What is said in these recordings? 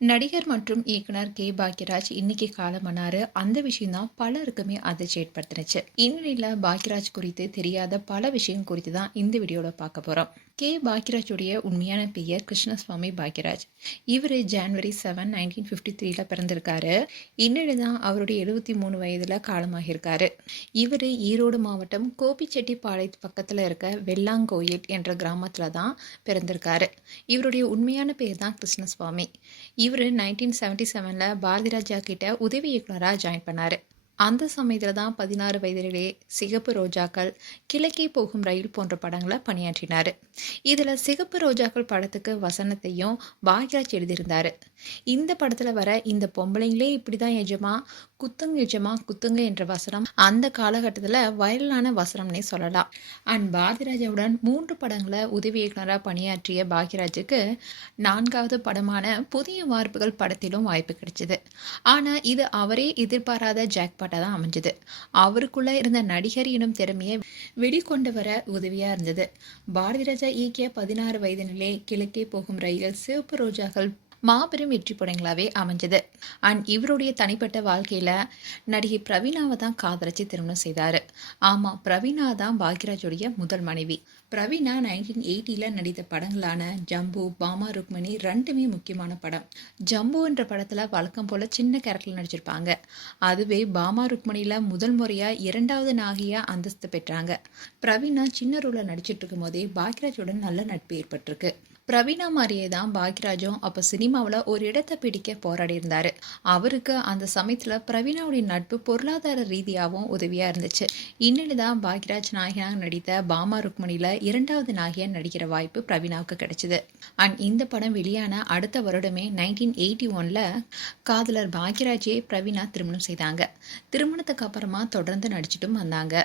நடிகர் மற்றும் இயக்குனர் கே. பாக்யராஜ் இன்னைக்கு காலமானாரு. அந்த விஷயம் தான் பலருக்குமே அதிர்ச்சி ஏற்படுத்துனுச்சு. இந்நிலையில பாக்யராஜ் குறித்து தெரியாத பல விஷயம் குறித்து தான் இந்த வீடியோல பார்க்க போறோம். கே. பாக்யராஜுடைய உண்மையான பெயர் கிருஷ்ணசுவாமி பாக்யராஜ். இவர் ஜனவரி 7, 1953 பிறந்திருக்காரு. இந்நிலையில தான் அவருடைய 73 வயதுல காலமாகியிருக்காரு. இவர் ஈரோடு மாவட்டம் கோபிச்செட்டிப்பாளையம் பக்கத்துல இருக்க வெள்ளாங்கோயில் என்ற கிராமத்துல தான் பிறந்திருக்காரு. இவருடைய உண்மையான பெயர் தான் கிருஷ்ணசுவாமி. இவர் 1977 பாரதி ராஜா கிட்ட உதவி இயக்குனராக ஜாயின் பண்ணாரு. அந்த சமயத்தில் தான் 16 வயதிலே சிகப்பு ரோஜாக்கள், கிழக்கே போகும் ரயில் போன்ற படங்களை பணியாற்றினார். இதில் சிகப்பு ரோஜாக்கள் படத்துக்கு வசனத்தையும் பாக்யராஜ் எழுதியிருந்தார். இந்த படத்தில் வர இந்த பொம்பளைங்களே இப்படி தான் எஜமா, குத்துங்க எஜமா குத்துங்க என்ற வசனம் அந்த காலகட்டத்தில் வைரலான வசனம்னே சொல்லலாம். அண்ட் பாரதிராஜாவுடன் 3 படங்களை உதவி இயக்குனராக பணியாற்றிய பாக்யராஜுக்கு 4வது படமான புதிய வார்ப்புகள் படத்திலும் வாய்ப்பு கிடைச்சது. ஆனால் இது அவரே எதிர்பாராத ஜாக்பாட்டாக தான் அமைஞ்சது. அவருக்குள்ள இருந்த நடிகர் எனும் திறமையை வெளிக்கொண்டு வர உதவியாக இருந்தது. பாரதிராஜா இயக்கிய 16 வயதினிலே கிழக்கே போகும் ரயில், சிவப்பு ரோஜாக்கள் மாபெரும் வெற்றி படங்களாகவே அமைஞ்சது. அண்ட் இவருடைய தனிப்பட்ட வாழ்க்கையில் நடிகை பிரவீனாவை தான் காதலிச்சு திருமணம் செய்தார். ஆமாம், பிரவீனா தான் பாக்யராஜுடைய முதல் மனைவி. பிரவீனா 1980 நடித்த படங்களான ஜம்பு, பாமா ருக்மணி ரெண்டுமே முக்கியமான படம். ஜம்பு என்ற படத்தில் வழக்கம் போல் சின்ன கேரக்டரில் நடிச்சிருப்பாங்க. அதுவே பாமா ருக்மணியில் முதல் முறையாக 2வது நாகியா அந்தஸ்து பெற்றாங்க. பிரவீனா சின்ன ரோலில் நடிச்சிட்டு இருக்கும் போதே பாக்யராஜுடன் நல்ல நட்பு ஏற்பட்டிருக்கு. பிரவீனா மாதிரியே தான் பாக்யராஜும் அப்போ சினிமாவில் ஒரு இடத்தை பிடிக்க போராடி இருந்தார். அவருக்கு அந்த சமயத்தில் பிரவீனாவுடைய நட்பு பொருளாதார ரீதியாகவும் உதவியாக இருந்துச்சு. இன்னொன்று தான் பாக்யராஜ் நாயகனாக நடித்த பாமா ருக்மணியில் 2வது நாயகியாக நடிக்கிற வாய்ப்பு பிரவீனாவுக்கு கிடைச்சிது. அண்ட் இந்த படம் வெளியான அடுத்த வருடமே 1981 காதலர் பாக்யராஜே பிரவீனா திருமணம் செய்தாங்க. திருமணத்துக்கு அப்புறமா தொடர்ந்து நடிச்சிட்டும் வந்தாங்க.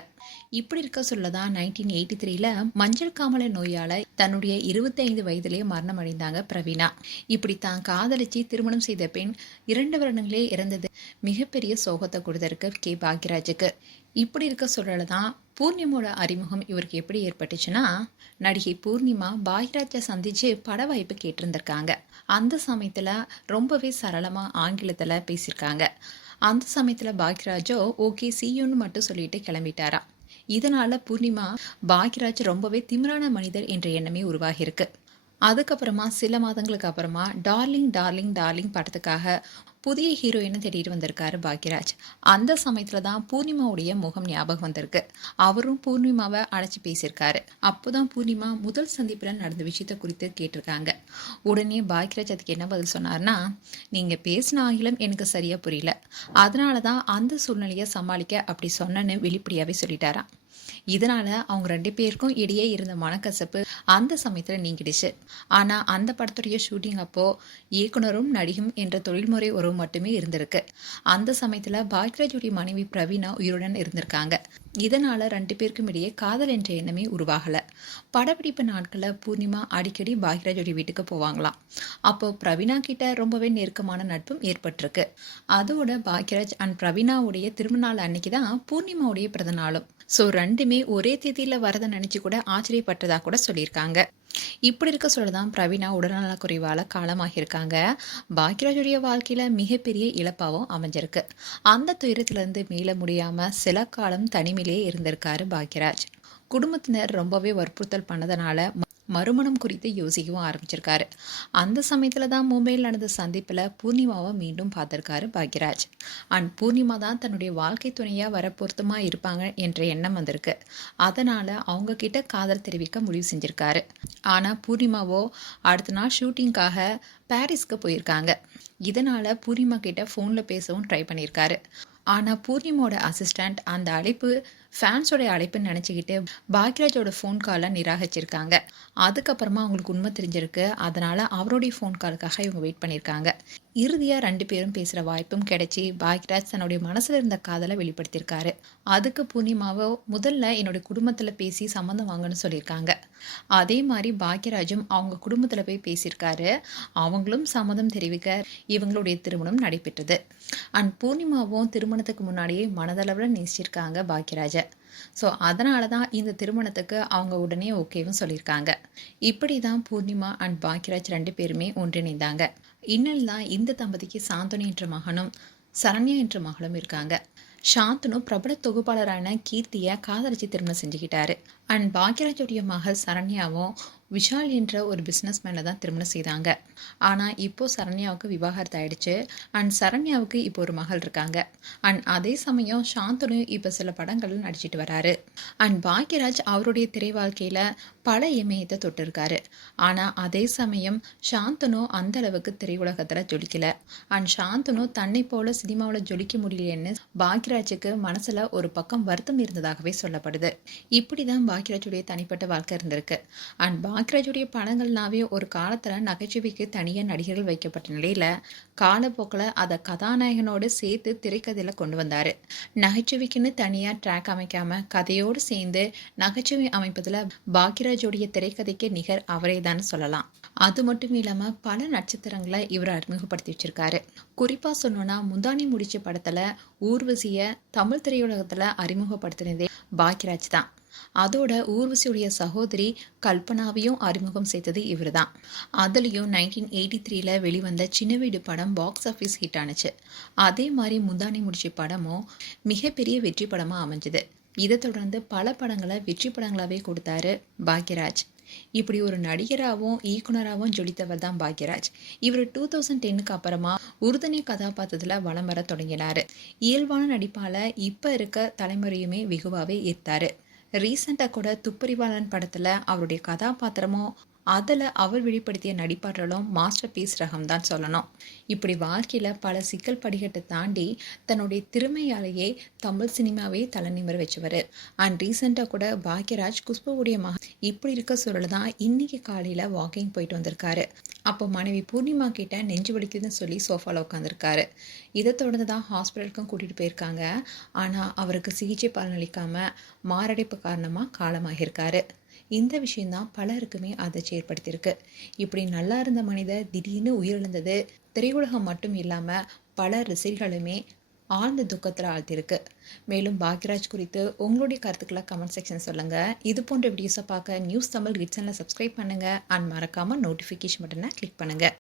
இப்படி இருக்க சொல்லதான் 1983 மஞ்சள் காமாலை நோயால தன்னுடைய 25 வயதிலேயே மரணம் அடைந்தாங்க பிரவீனா. இப்படி தான் காதலிச்சு திருமணம் செய்த பெண் 2 வருடங்களே இறந்தது மிகப்பெரிய சோகத்தை கொடுத்திருக்கு கே. பாக்யராஜுக்கு. இப்படி இருக்க சொல்லதான் பூர்ணிமாவோட அறிமுகம் இவருக்கு எப்படி ஏற்பட்டுச்சுன்னா, நடிகை பூர்ணிமா பாக்யராஜை சந்திச்சு பட வாய்ப்பு கேட்டிருந்திருக்காங்க. அந்த சமயத்துல ரொம்பவே சரளமா ஆங்கிலத்துல பேசியிருக்காங்க. அந்த சமயத்துல பாக்யராஜோ ஓகே சீயோன்னு மட்டும் சொல்லிட்டு கிளம்பிட்டாரா. இதனால பூர்ணிமா பாக்யராஜ் ரொம்பவே திமிரான மனிதர் என்ற எண்ணமே உருவாகியிருக்கு. அதுக்கப்புறமா சில மாதங்களுக்கு அப்புறமா டார்லிங் டார்லிங் டார்லிங் படத்துக்காக புதிய ஹீரோயினை தேடிட்டு வந்திருக்காரு பாக்யராஜ். அந்த சமயத்துல தான் பூர்ணிமாவுடைய முகம் ஞாபகம் வந்திருக்கு. அவரும் பூர்ணிமாவை அழைச்சி பேசியிருக்காரு. அப்போதான் பூர்ணிமா முதல் சந்திப்பில் நடந்த விஷயத்த குறித்து கேட்டிருக்காங்க. உடனே பாக்யராஜ் அதுக்கு என்ன பதில் சொன்னார்னா, நீங்க பேசின ஆங்கிலம் எனக்கு சரியா புரியல, அதனாலதான் அந்த சூழ்நிலையை சமாளிக்க அப்படி சொன்னேன்னு வெளிப்படையாவே சொல்லிட்டாராம். இதனால அவங்க 2 பேருக்கும் இடையே இருந்த மனக்கசப்பு அந்த சமயத்துல நீங்கிடுச்சு. ஆனா அந்த படத்துடைய ஷூட்டிங் அப்போ இயக்குனரும் நடிகும் என்ற தொழில்முறை உறவு மட்டுமே இருந்திருக்கு. அந்த சமயத்துல பாக்யராஜுடைய மனைவி பிரவீனா உயிருடன் இருந்திருக்காங்க. இதனால 2 பேருக்கும் இடையே காதல் என்ற எண்ணமே உருவாகல. படப்பிடிப்பு நாட்களில் பூர்ணிமா அடிக்கடி பாக்யராஜுடைய வீட்டுக்கு போவாங்களாம். அப்போ பிரவீனா கிட்ட ரொம்பவே நெருக்கமான நட்பும் ஏற்பட்டிருக்கு. அதோட பாக்யராஜ் அண்ட் பிரவீனாவுடைய திருமண நாள் அன்னைக்கு தான் பூர்ணிமாவுடைய பிறந்த நாளும். ஸோ 2மே ஒரே தேதியில வரதை நினைச்சு கூட ஆச்சரியப்பட்டதா கூட சொல்லியிருக்காங்க. இப்படி இருக்க சொல்லதான் பிரவீனா உடல்நல குறைவால காலமாகியிருக்காங்க. பாக்யராஜுடைய வாழ்க்கையில மிகப்பெரிய இழப்பாகவும் அமைஞ்சிருக்கு. அந்த துயரத்திலிருந்து மீள முடியாம சில காலம் தனிமையிலேயே இருந்திருக்காரு பாக்யராஜ். குடும்பத்தினர் ரொம்பவே வற்புறுத்தல் பண்ணதுனால மறுமணம் குறித்து யோசிக்கவும் ஆரம்பிச்சிருக்காரு. அந்த சமயத்துல தான் மும்பையில் நடந்த சந்திப்பில் பூர்ணிமாவை மீண்டும் பார்த்திருக்காரு பாக்யராஜ். அண்ட் பூர்ணிமா தான் தன்னுடைய வாழ்க்கை துணையா வர பொருத்தமா இருப்பாங்க என்ற எண்ணம் வந்திருக்கு. அதனால அவங்க கிட்ட காதல் தெரிவிக்க முடிவு செஞ்சிருக்காரு. ஆனா பூர்ணிமாவோ அடுத்த நாள் ஷூட்டிங்காக பாரிஸ்க்கு போயிருக்காங்க. இதனால பூர்ணிமா கிட்ட ஃபோன்ல பேசவும் ட்ரை பண்ணியிருக்காரு. ஆனா பூர்ணிமாவோட அசிஸ்டண்ட் அந்த அழைப்பு ஃபேன்ஸோடைய அழைப்புன்னு நினச்சிக்கிட்டு பாக்யராஜோட ஃபோன் காலை நிராகரிச்சிருக்காங்க. அதுக்கப்புறமா அவங்களுக்கு உண்மை தெரிஞ்சிருக்கு. அதனால அவருடைய ஃபோன் காலுக்காக இவங்க வெயிட் பண்ணியிருக்காங்க. இறுதியாக 2 பேரும் பேசுகிற வாய்ப்பும் கிடைச்சி பாக்யராஜ் தன்னுடைய மனசில் இருந்த காதலை வெளிப்படுத்தியிருக்காரு. அதுக்கு பூர்ணிமாவோ முதல்ல என்னுடைய குடும்பத்தில் பேசி சம்மந்தம் வாங்கன்னு சொல்லியிருக்காங்க. அதே மாதிரி பாக்யராஜும் அவங்க குடும்பத்தில் போய் பேசியிருக்காரு. அவங்களும் சம்மதம் தெரிவிக்க இவங்களுடைய திருமணம் நடைபெற்றது. அண்ட் பூர்ணிமாவும் திருமணத்துக்கு முன்னாடியே மனதளவில் நேசிச்சிருக்காங்க பாக்யராஜை. ஸோ அதனால தான் இந்த திருமணத்துக்கு அவங்க உடனே ஓகேவும் சொல்லியிருக்காங்க. இப்படி தான் பூர்ணிமா அண்ட் பாக்யராஜ் 2 பேருமே ஒன்றிணைந்தாங்க. இன்னல் தான் இந்த தம்பதிக்கு சாந்தனு என்ற மகனும், சரண்யா என்ற மகளும் இருக்காங்க. சாந்தனு பிரபல தொகுப்பாளரான கீர்த்தியை காதலிச்சு திருமணம் செஞ்சுக்கிட்டாரு. அண்ட் பாக்யராஜுடைய மகள் சரண்யாவும் விஷால் என்ற ஒரு பிஸ்னஸ் மேனை தான் திருமணம் செய்தாங்க. ஆனால் இப்போ சரண்யாவுக்கு விவாகரத்து ஆயிடுச்சு. அண்ட் சரண்யாவுக்கு இப்போ ஒரு மகள் இருக்காங்க. அண்ட் அதே சமயம் சாந்தனு இப்போ சில படங்கள் நடிச்சிட்டு வராரு. அண்ட் பாக்யராஜ் அவருடைய திரை வாழ்க்கையில் பல இமயத்தை தொட்டிருக்காரு. ஆனால் அதே சமயம் சாந்தனு அந்த அளவுக்கு திரையுலகத்தில் ஜொலிக்கல. அண்ட் சாந்தனு தன்னை போல சினிமாவில் ஜொலிக்க முடியலன்னு பாக்யராஜுக்கு மனசில் ஒரு பக்கம் வருத்தம் இருந்ததாகவே சொல்லப்படுது. இப்படி தான் பாக்யராஜுடைய தனிப்பட்ட வாழ்க்கை இருந்திருக்கு. அண்ட் பாக்யராஜுடைய படங்கள்னாவே ஒரு காலத்தில் நகைச்சுவைக்கு தனியாக நடிகர்கள் வைக்கப்பட்ட நிலையில் காலப்போக்கில் அதை கதாநாயகனோடு சேர்த்து திரைக்கதையில் கொண்டு வந்தார். நகைச்சுவைக்குன்னு தனியாக ட்ராக் அமைக்காமல் கதையோடு சேர்ந்து நகைச்சுவை அமைப்பதில் பாக்யராஜுடைய திரைக்கதைக்கு நிகர் அவரே தான் சொல்லலாம். அது மட்டும் இல்லாமல் பல நட்சத்திரங்களை இவர் அறிமுகப்படுத்தி வச்சிருக்காரு. குறிப்பாக சொல்லணும்னா முந்தானி முடிச்ச படத்தில் ஊர்வசியை தமிழ் திரையுலகத்தில் அறிமுகப்படுத்தினதே பாக்யராஜ் தான். அதோட ஊர்வசியுடைய சகோதரி கல்பனாவையும் அறிமுகம் செய்தது இவர் தான். அதுலேயும் 1983 வெளிவந்த சின்ன வீடு படம் பாக்ஸ் ஆஃபீஸ் ஹிட் ஆனிச்சு. அதே மாதிரி முந்தானி முடிச்ச படமும் மிகப்பெரிய வெற்றி படமாக அமைஞ்சுது. இதை தொடர்ந்து பல படங்களை வெற்றி படங்களாகவே கொடுத்தாரு பாக்யராஜ். இப்படி ஒரு நடிகராகவும் இயக்குனராகவும் ஜொலித்தவர் தான் பாக்யராஜ். இவர் 2010க்கு அப்புறமா உறுதுணை கதாபாத்திரத்தில் வலம் வர தொடங்கினார். இயல்பான நடிப்பால் இப்போ இருக்க தலைமுறையுமே வெகுவாகவே ஈர்த்தாரு. ரீசெண்டாக கூட துப்பறிவாளன் படத்தில் அவருடைய கதாபாத்திரமும் அதில் அவர் வெளிப்படுத்திய நடிப்பாற்றலும் மாஸ்டர் பீஸ் ரகம் தான் சொல்லணும். இப்படி வாழ்க்கையில் பல சிக்கல் படிக்கட்டை தாண்டி தன்னுடைய திறமையாலேயே தமிழ் சினிமாவே தலை நிமிர வச்சவர். அண்ட் ரீசெண்டாக கூட பாக்யராஜ் குஷ்புவுடைய மகன் இப்படி இருக்க சூழல் தான் இன்னைக்கு காலையில் வாக்கிங் போயிட்டு வந்திருக்காரு. அப்போ மனைவி பூர்ணிமா கிட்ட நெஞ்சு வலிக்குதுன்னு சொல்லி சோஃபாவில் உட்காந்துருக்காரு. இதை தொடர்ந்து தான் ஹாஸ்பிட்டலுக்கும் கூட்டிகிட்டு போயிருக்காங்க. ஆனால் அவருக்கு சிகிச்சை பலனளிக்காமல் மாரடைப்பு காரணமாக காலமாகியிருக்காரு. இந்த விஷயந்தான் பலருக்குமே அதிர்ச்சி ஏற்படுத்தியிருக்கு. இப்படி நல்லா இருந்த மனிதர் திடீர்னு உயிரிழந்தது திரையுலகம் மட்டும் இல்லாமல் பல ரசிகர்களுமே ஆழ்ந்த துக்கத்தில் ஆழ்த்திருக்கு. மேலும் பாக்யராஜ் குறித்து உங்களுடைய கருத்துக்களை கமெண்ட் செக்ஷன் சொல்லுங்கள். இது போன்ற வீடியோஸை பார்க்க நியூஸ் தமிழ் கிட்ஸ் சேனலை சப்ஸ்கிரைப் பண்ணுங்கள். அண்ட் மறக்காமல் நோட்டிஃபிகேஷன் பட்டனை கிளிக் பண்ணுங்கள்.